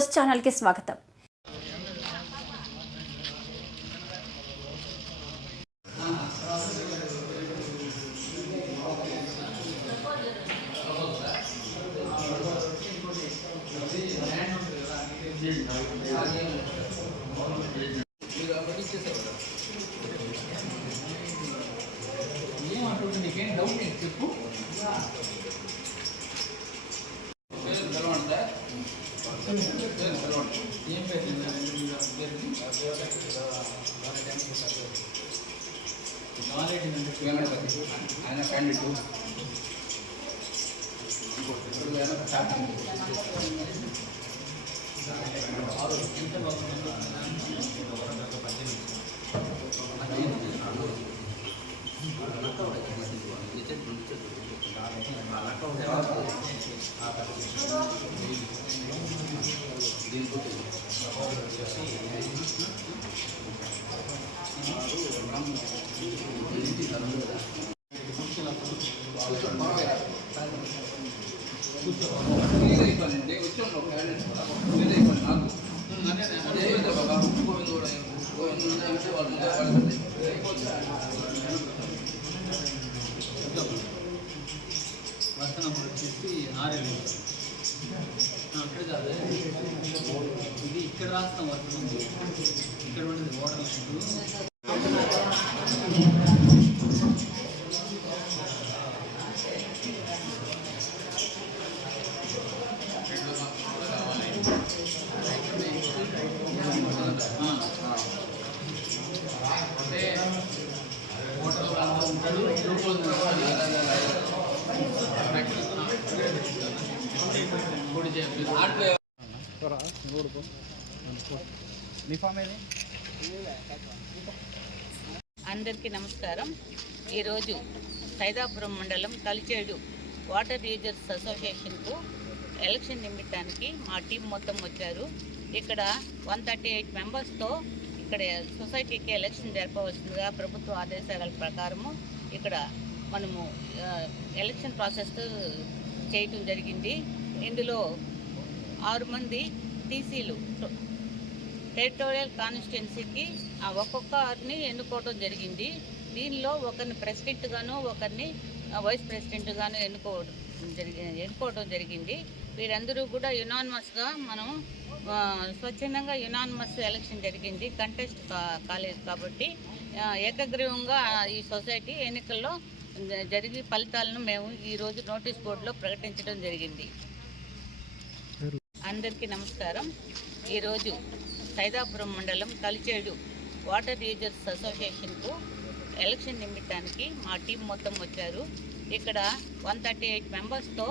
News channel కి స్వాగతం. వర్తనప్పుడు వచ్చేసి ఆరేళ్ళు అక్కడ కాదు, ఇది ఇక్కడ రాస్తాం వర్తనం, ఇక్కడ ఉండేది ఓటర్ లైన్. అందరికీ నమస్కారం. ఈరోజు సైదాపురం మండలం కలిచేడు వాటర్ యూజర్స్ అసోసియేషన్కు ఎలక్షన్ నిమిత్తానికి మా టీం మొత్తం వచ్చారు. ఇక్కడ 138 మెంబర్స్తో ఇక్కడ సొసైటీకి ఎలక్షన్ జరపవలసిందిగా ప్రభుత్వ ఆదేశాల ప్రకారము ఇక్కడ మనము ఎలక్షన్ ప్రాసెస్ చేయటం జరిగింది. ఇందులో 6 మంది టీసీలు టెరిటోరియల్ కాన్స్టిట్యున్సీకి ఒక్కొక్కరిని ఎన్నుకోవడం జరిగింది. దీనిలో ఒకరిని ప్రెసిడెంట్ గాను ఒకరిని వైస్ ప్రెసిడెంట్ గాను ఎన్నుకోవడం జరిగింది. వీరందరూ కూడా యునానిమస్గా మనం స్వచ్ఛందంగా యునానిమస్ ఎలక్షన్ జరిగింది. కంటెస్ట్ కాలేదు కాబట్టి ఏకగ్రీవంగా ఈ సొసైటీ ఎన్నికల్లో జరిగి ఫలితాలను మేము ఈరోజు నోటీస్ బోర్డులో ప్రకటించడం జరిగింది. అందరికీ నమస్కారం. ఈరోజు సైదాపురం మండలం కలిచేడు వాటర్ యూజర్స్ అసోసియేషన్కు ఎలక్షన్ నిమిత్తానికి మా టీం మొత్తం వచ్చారు. ఇక్కడ 138 మెంబర్స్తో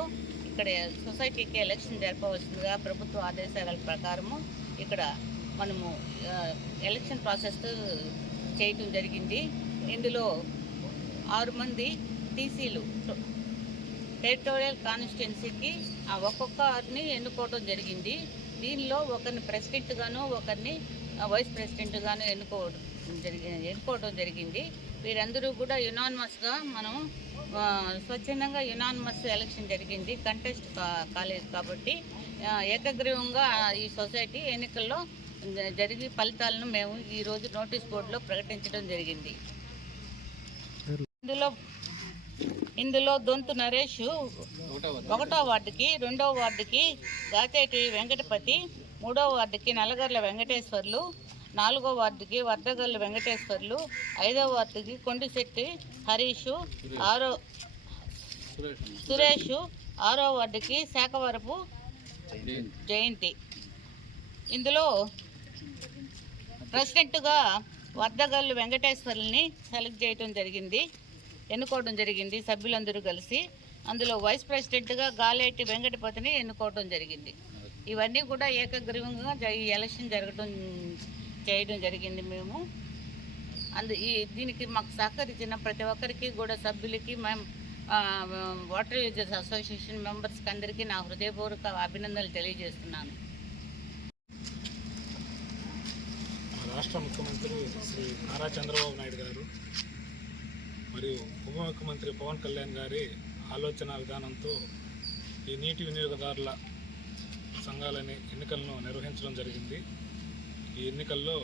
ఇక్కడ సొసైటీకి ఎలక్షన్ జరపవలసిందిగా ప్రభుత్వ ఆదేశాల ప్రకారము ఇక్కడ మనము ఎలక్షన్ ప్రాసెస్ చేయటం జరిగింది. ఇందులో 6 మంది టీసీలు టెరిటోరియల్ కాన్స్టిట్యున్సీకి ఒక్కొక్కరిని ఎన్నుకోవడం జరిగింది. దీనిలో ఒకరిని ప్రెసిడెంట్ గాను ఒకరిని వైస్ ప్రెసిడెంట్ గాను ఎన్నుకోవడం జరిగింది. వీరందరూ కూడా యునానిమస్గా మనం స్వచ్ఛందంగా యునానిమస్ ఎలక్షన్ జరిగింది. కంటెస్ట్ కాలేదు కాబట్టి ఏకగ్రీవంగా ఈ సొసైటీ ఎన్నికల్లో జరిగి ఫలితాలను మేము ఈరోజు నోటీస్ బోర్డులో ప్రకటించడం జరిగింది. ఇందులో దొంతు నరేష్ 1వ వార్డుకి, 2వ వార్డుకి గాతేటి వెంకటపతి, 3వ వార్డుకి నల్లగర్ల వెంకటేశ్వర్లు, 4వ వార్డుకి వర్ధగల్లు వెంకటేశ్వర్లు, 5వ వార్డుకి కొండిశెట్టి హరీషు, సురేష్, 6వ వార్డుకి శాఖవరపు జయంతి. ఇందులో ప్రెసిడెంట్గా వర్ధగల్లు వెంకటేశ్వర్లని సెలెక్ట్ చేయడం జరిగింది, ఎన్నుకోవడం జరిగింది సభ్యులందరూ కలిసి. అందులో వైస్ ప్రెసిడెంట్గా గాలేటి వెంకటపతిని ఎన్నుకోవడం జరిగింది. ఇవన్నీ కూడా ఏకగ్రీవంగా ఈ ఎలక్షన్ చేయడం జరిగింది. మేము దీనికి మాకు సహకరించిన ప్రతి ఒక్కరికి కూడా సభ్యులకి మేము వాటర్ యూజర్స్ అసోసియేషన్ మెంబర్స్కి అందరికీ నా హృదయపూర్వక అభినందనలు తెలియజేస్తున్నాను. రాష్ట్ర ముఖ్యమంత్రి శ్రీ నారా చంద్రబాబు నాయుడు గారు మరియు ఉప ముఖ్యమంత్రి పవన్ కళ్యాణ్ గారి ఆలోచన విధానంతో ఈ నీటి వినియోగదారుల సంఘ సంఘాలని ఎన్నికలను నిర్వహించడం జరిగింది. ఈ ఎన్నికల్లో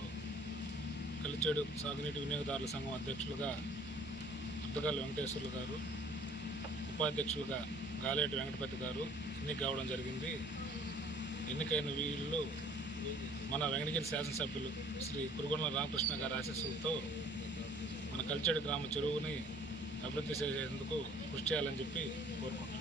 కలిచేడు సాగునీటి వినియోగదారుల సంఘం అధ్యక్షులుగా అద్దగాలి వెంకటేశ్వర్లు గారు, ఉపాధ్యక్షులుగా గాలేటి వెంకటపతి గారు ఎన్నిక కావడం జరిగింది. ఎన్నికైన వీళ్ళు మన వెంకటగిరి శాసనసభ్యులు శ్రీ కురుగొండల రామకృష్ణ గారి ఆశీస్సులతో మన కలిచేడు గ్రామ చెరువుని అభివృద్ధి చేసేందుకు కృషి చేయాలని చెప్పి కోరుకుంటున్నాను.